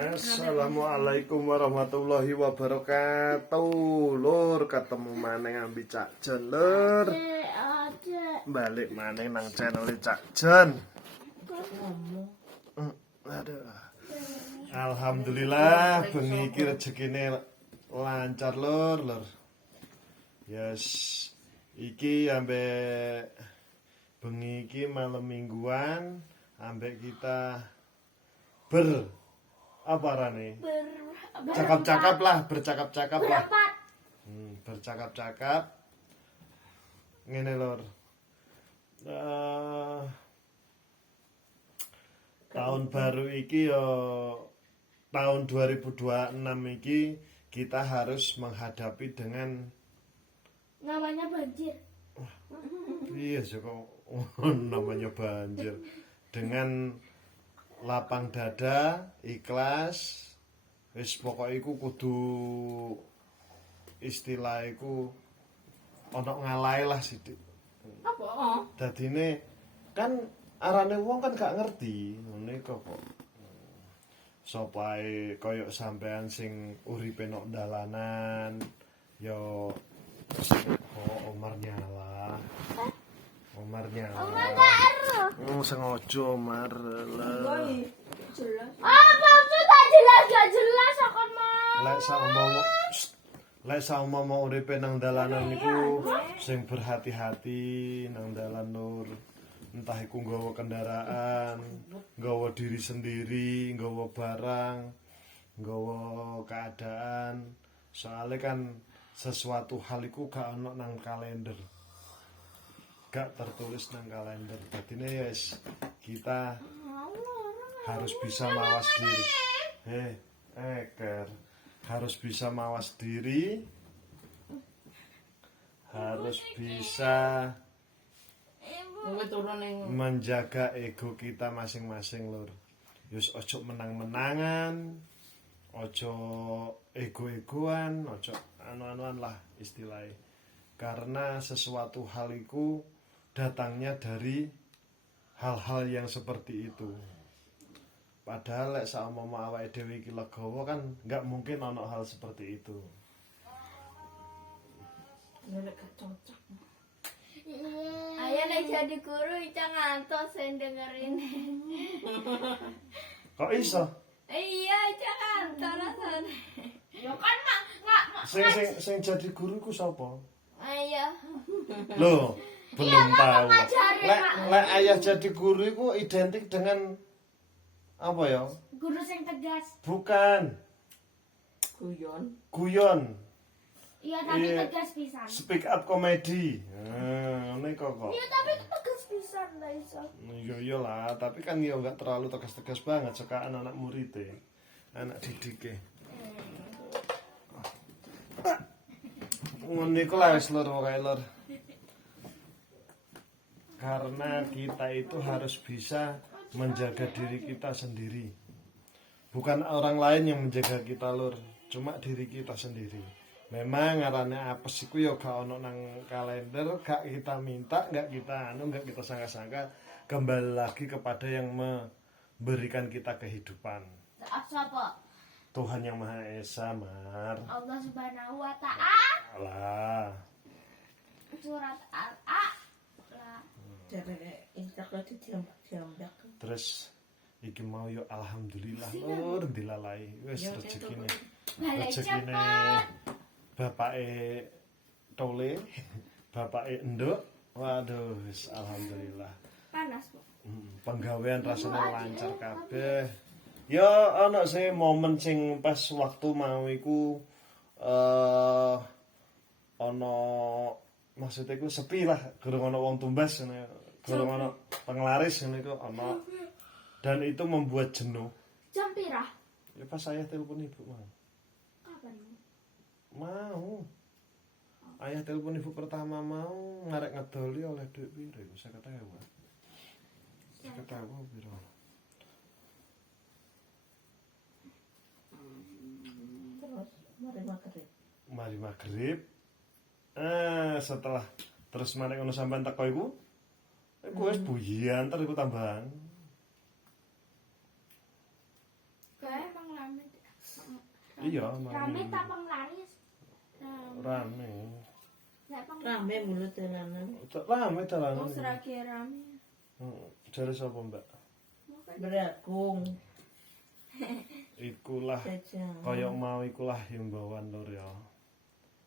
Assalamualaikum warahmatullahi wabarakatuh. Lur, ketemu maneh ambi Cak Jon, Lur. Balik maneh nang channel Cak Jon. Aduh. Alhamdulillah bengi iki rezekine lancar, Lur. Yes. Iki ambek bengi iki malam mingguan ambek kita bercakap-cakap lah. Bercakap-cakap ngene lor. Tahun baru iki yo tahun 2026 iki kita harus menghadapi dengan namanya banjir. Iya sih kok namanya banjir. Dengan lapang dada, ikhlas, wis pokoke iku kudu istilah iku ana ngalahe lah sithik. Apa? Dadine kan arane wong kan gak ngerti ngene kok. Sapa ae koyo sampean sing uripe nok dalanan yo Omar nyala. Sengaja Omar lah. Apa sih gak jelas kok mau. Lek saumpama uripe nang dalanan niku sing berhati-hati nang dalan Nur. Entah iku nggawa kendaraan, nggawa diri sendiri, nggawa barang, nggawa keadaan. Soalnya kan sesuatu hal iku gak ono nang kalender. Gak tertulis nang kalender. Dadine yes, kita harus bisa mawas diri. Harus bisa mawas diri. Harus bisa menjaga ego kita masing-masing, Lur. Yus ojo menang-menangan, ojo ego-egoan, ojo anu-anuan lah istilahnya. Karena sesuatu hal itu datangnya dari hal-hal yang seperti itu. Padahal lek saumpama awake dhewe iki legowo kan enggak mungkin ana hal seperti itu. Nek gak cocok. Ayo nek jadi guru Ica ngantos sing dengerin. Kok iso? Iya, Ica ngantos rasane. Ya kan Sing jadi guru ku sapa? Ayah. Loh, belum tahu. Ngajari, Lek ayah jadi guru itu identik dengan apa ya? Guru sing tegas. Bukan. Guyon. Iya, tapi tegas pisan. Speak up komedi. Ini kok. Iya, tapi tegas pisan lah iso. Iya lah, tapi kan ya enggak terlalu tegas-tegas banget sekarang anak murid anak didike. Ngono iku lah wis Lur pokoke Lur. Karena kita itu harus bisa menjaga diri kita sendiri. Bukan orang lain yang menjaga kita, Lur, cuma diri kita sendiri. Memang ngarane apes iku ya gak ono nang kalender, gak kita minta, gak kita gak kita sangka-sangka, kembali lagi kepada yang memberikan kita kehidupan. Siapa? Tuhan yang Maha Esa, Mar. Allah Subhanahu wa Ta'ala. Surat Al-A'la. Terus iki mau yo alhamdulillah Lur dilalai wis rezekine. Rezekine bapake Tole, bapake Enduk. Waduh wis alhamdulillah. Panas, Bu. Penggawean rasane lancar kabeh. Ya ana sing momen sing pas waktu mau iku ana maksudnya iku sepi lah, gurung ana wong tumbas ngene. Gurung ana penglaris ngene iku ana. Dan itu membuat jenuh. Jam pira? Ya pas saya telepon ibu mau. Kapan? Mau. Ayah telepon ibu pertama mau ngarek ngedoli oleh duit piro iku 50.000. 50.000 piro? Mari maghrib. Setelah terus manek ngono sampean teko iku wis buyian terus iku tambahan. Kayak emang Iya, Rame tapang laris. rame. Nek pang Rame mulut dolanan. Rame dalanan. wong seragi rame. Jare sapa, Mbak? Berakung. Ikulah Jajang. kaya mau ikulah himbauan Lur ya.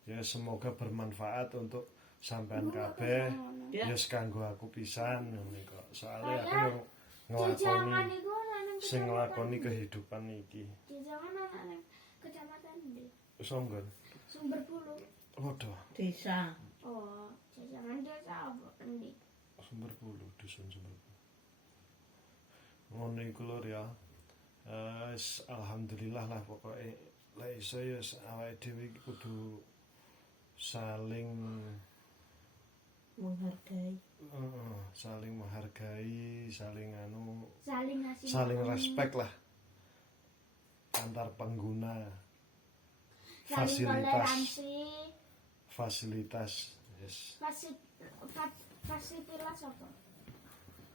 Ya semoga bermanfaat untuk sampean kabeh. Ya. Ya kanggo aku pisan ngene kok. Soale aku Saya yo Jajangan nglakoni iku nang sing nglakoni kehidupan iki. jajangan nang kecamatan ndi? Songgon. Sumber Bulu. Waduh, Desa. Oh, jajangan desa apa endi? Sumber Bulu, dusun Sumber Bulu. Ngono iku Lur ya. Alhamdulillah lah pokoknya lek iso ya awake dhewe iki kudu saling Menghargai. saling menghargai, saling Saling ngasih saling makan, respect lah antar pengguna saling fasilitas toleransi. fasilitas yes. Fasilitas apa?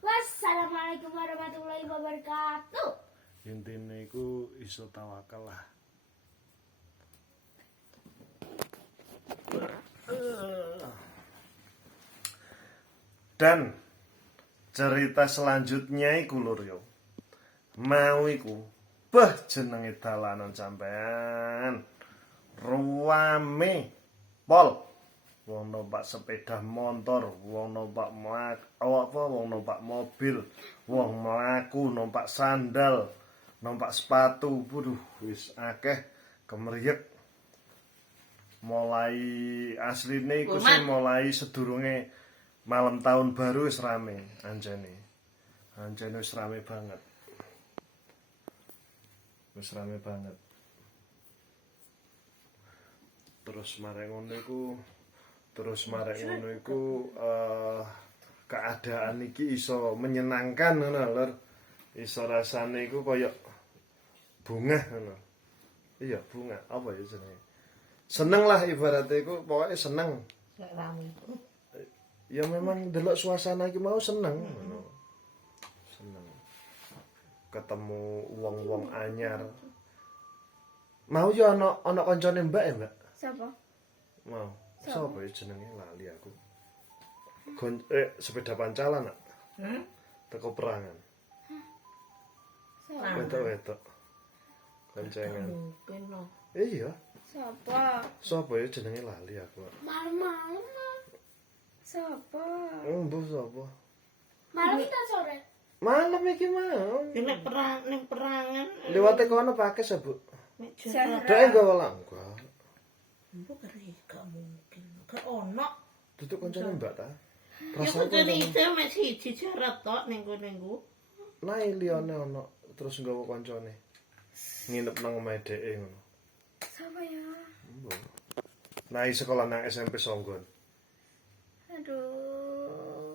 Wassalamualaikum warahmatullahi wabarakatuh. Intine iku iso tawakal lah. Dan cerita selanjutnya iku Lur yo. Mau iku beh jenenge dalanan sampean. Ruame pol. Wong numpak sepeda motor, wong numpak wong numpak mobil, wong mlaku numpak sandal, numpak sepatu. Waduh, wis akeh kemriyek. Mulai asline iku sing mulai sedurunge malam tahun baru wis rame anjene. Anjene wis rame banget. Wis rame banget. Terus marek ngono iku keadaan iki iso menyenangkan ngono lho. Iso rasane iku kaya bunga ngono. Iya, bunga. Apa ya jenenge? Seneng lah ibaratnya iku, pokoknya seneng. Lek rame. Ya memang delok suasana iki mau seneng ngono. Seneng. Ketemu wong-wong anyar. Mau yo ana kancane Mbak ya, Mbak? Siapa? Mau. Sapa ya jenenge lali aku. Sepeda pancalan nak. Teko perangan. Wedok-wedok. Kencengan. Mungkin no. Iya. Siapa? Sapa ya jenenge lali aku. Malam-malam. Siapa? Mbuh sapa? Malam ta sore? Malam iki mau. Nek perangan. Liwate kono pakes ya, Bu. Nek Sarah. Dek nggawa langkah. Mbok kari gak mungkin. Gak ono. Duduk kancane Mbak ta. Ya Perasaan kudu iso mek siji jarak tok ning kono. nae liyane ana terus nggawa kancane. Nginep nang omahe dheke ngono. Siapa ya? Mbok. Nae sekolah nang SMP Songgon. Aduh.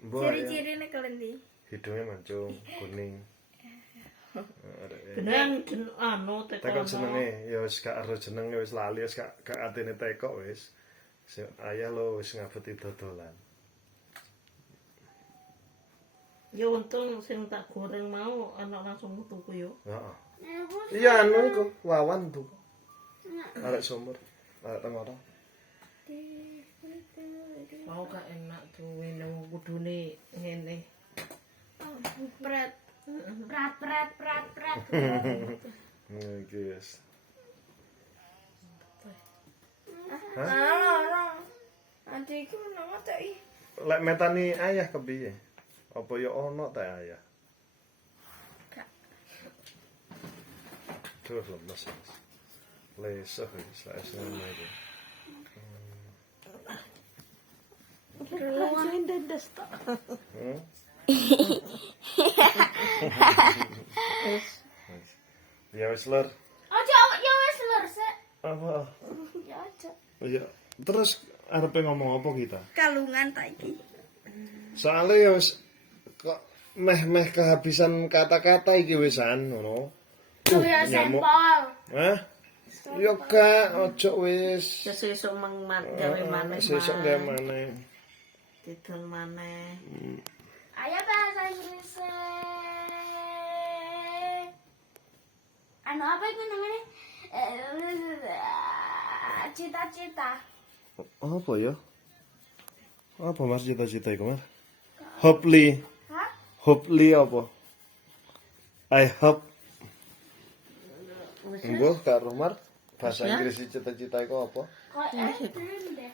Mbok. Ciri-cirine kelendi. Hidungnya mancung, kuning. Beneran anu Tekok jenenge, ya wis gak ero jenenge wis lali wis gak atine tekok wis. Ayah lo wis ngabeti dodolan. Ya untung sing tak goreng mau anak langsung tuku yo. Heeh. Iya anu iku wawan tuh. Arek sumur, arek tengoro. Mau gak enak duwe nang kudune ngene. Pret. Prat. Guys. Nanti iki menapa ta iki? Lek metani ayah kepiye? Apa ya ono ta ayah? Gak. Duh lemes. Lesah wis lek ngono iki. Langsung dendes tok. Ya wis lur. Aja ya wis lur sik. Apa? Ya aja. Ya terus arepe ngomong apa kita? Kalungan ta iki. Soalnya ya wis kok meh kehabisan kata-kata iki wisan ngono. Ya Nyamuk. sampel. Hah? Yo gak ojo wis. Sesuk gawe maneh. Sesuk gawe maneh. Didol maneh. Ayo bahasa Inggris. Anu apa itu namanya? Cita-cita. Apa ya? Apa Mas cita-cita iku, Mas? Hopefully. Hah? Hopefully apa? I hope. Wis Engko karo Mar bahasa Inggris cita-cita iku apa? Kok belum deh.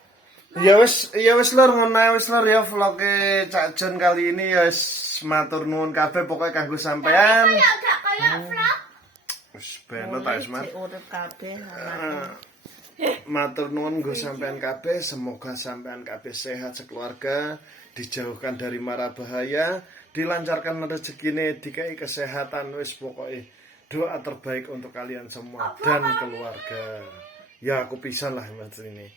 Ya wis lur ngono wis lur ya vloge Cak Jon kali ini ya wis matur nuwun kabeh pokoke kanggo sampean. Ya gak kayak vlog. Wis ben lo tak wis Mar. urip kabeh. Matur nuwun nggo sampean kabeh, semoga sampean kabeh sehat sekeluarga, dijauhkan dari mara bahaya, dilancarkan rezekine, dikai kesehatan wis pokoke doa terbaik untuk kalian semua dan keluarga. Ya aku pisan lah Mas ini.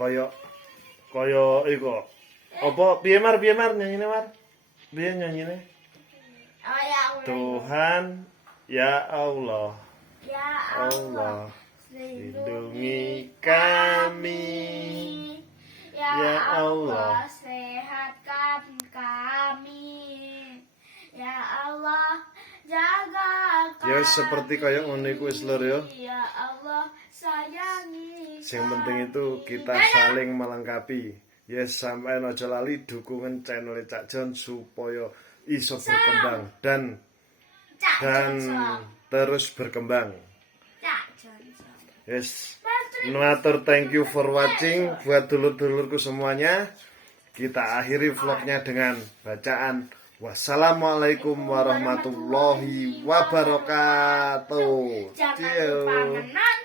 Koyo iku. Apa piye Mar nyanyine Mar? Piye nyanyine? Oh ya Allah. Tuhan ya Allah. Ya Allah lindungi kami. Ya Allah, sehatkan kami. Ya Allah, jaga kami. Ya seperti kayak ngono iku wis lur ya. Ya Allah, sayangi. Sing penting itu kita saling melengkapi. Yes, sampean aja lali dukungan channel Cak Jon supaya iso berkembang dan terus berkembang. Yes. Matur thank you for watching buat dulur-dulurku semuanya. Kita akhiri vlognya dengan bacaan wassalamualaikum warahmatullahi wabarakatuh. Jangan lupa menonton.